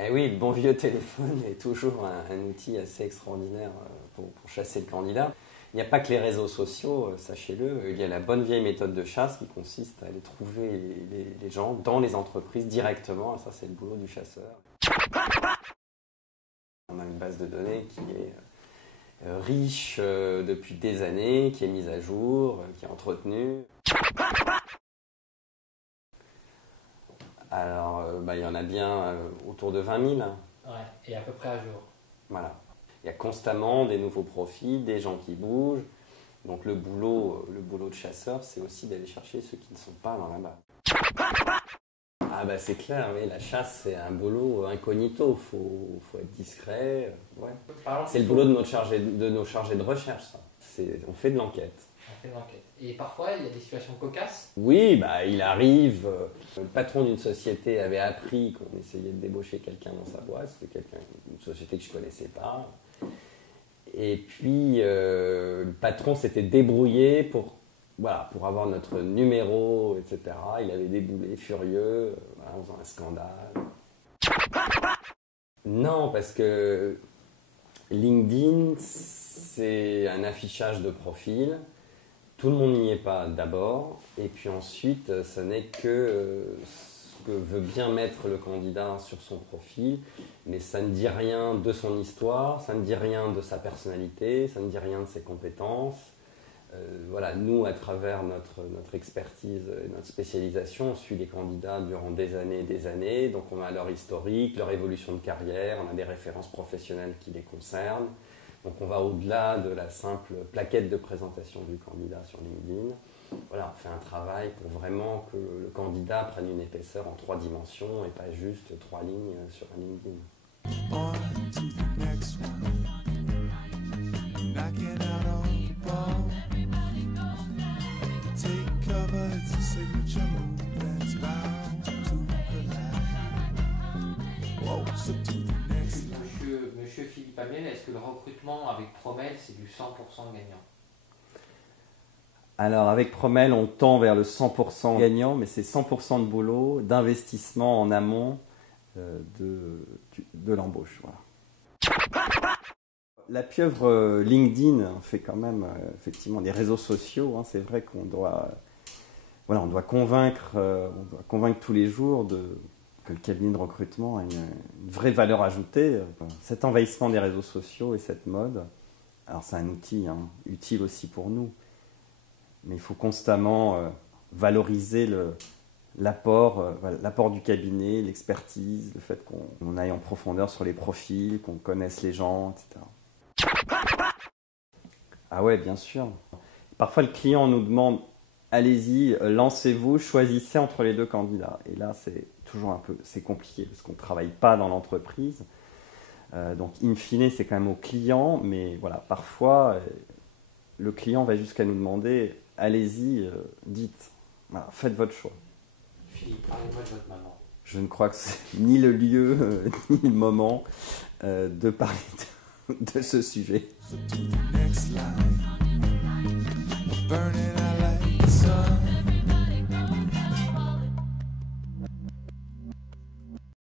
Eh oui, le bon vieux téléphone est toujours un outil assez extraordinaire pour chasser le candidat. Il n'y a pas que les réseaux sociaux, sachez-le. Il y a la bonne vieille méthode de chasse qui consiste à aller trouver les gens dans les entreprises directement. Ça, c'est le boulot du chasseur. On a une base de données qui est riche depuis des années, qui est mise à jour, qui est entretenue. Alors, il y en a bien autour de 20 000. Ouais, et à peu près à jour. Voilà. Il y a constamment des nouveaux profils, des gens qui bougent. Donc le boulot de chasseur, c'est aussi d'aller chercher ceux qui ne sont pas dans la base. Ah bah c'est clair, oui, la chasse c'est un boulot incognito, faut être discret. Ouais. C'est le boulot de nos chargés de recherche, ça. On fait de l'enquête. On fait de l'enquête. Et parfois, il y a des situations cocasses. Oui, il arrive. Le patron d'une société avait appris qu'on essayait de débaucher quelqu'un dans sa boîte. C'était une société que je ne connaissais pas. Et puis, le patron s'était débrouillé pour avoir notre numéro, etc. Il avait déboulé furieux, en faisant un scandale. Non, parce que LinkedIn, c'est un affichage de profil. Tout le monde n'y est pas d'abord, et puis ensuite, ce n'est que ce que veut bien mettre le candidat sur son profil, mais ça ne dit rien de son histoire, ça ne dit rien de sa personnalité, ça ne dit rien de ses compétences. Nous, à travers notre expertise et notre spécialisation, on suit les candidats durant des années, donc on a leur historique, leur évolution de carrière, on a des références professionnelles qui les concernent. Donc on va au-delà de la simple plaquette de présentation du candidat sur LinkedIn. Voilà, on fait un travail pour vraiment que le candidat prenne une épaisseur en 3 dimensions et pas juste 3 lignes sur un LinkedIn. Monsieur Philippe Amiel, est-ce que le recrutement avec Promel, c'est du 100% gagnant? Alors avec Promel, on tend vers le 100% gagnant, mais c'est 100% de boulot, d'investissement en amont de l'embauche. Voilà. La pieuvre LinkedIn fait quand même effectivement des réseaux sociaux. C'est vrai qu'on doit convaincre tous les jours que le cabinet de recrutement a une vraie valeur ajoutée. Cet envahissement des réseaux sociaux et cette mode, alors c'est un outil utile aussi pour nous, mais il faut constamment valoriser l'apport du cabinet, l'expertise, le fait qu'on aille en profondeur sur les profils, qu'on connaisse les gens, etc. Ah ouais, bien sûr. Parfois, le client nous demande « Allez-y, lancez-vous, choisissez entre les 2 candidats ». Et là, c'est toujours c'est compliqué parce qu'on ne travaille pas dans l'entreprise. Donc, in fine, c'est quand même au client. Mais voilà, parfois, le client va jusqu'à nous demander « Allez-y, dites, voilà, faites votre choix ». Philippe, parlez-moi de votre maman. Je ne crois que c'est ni le lieu, ni le moment de parler de ce sujet.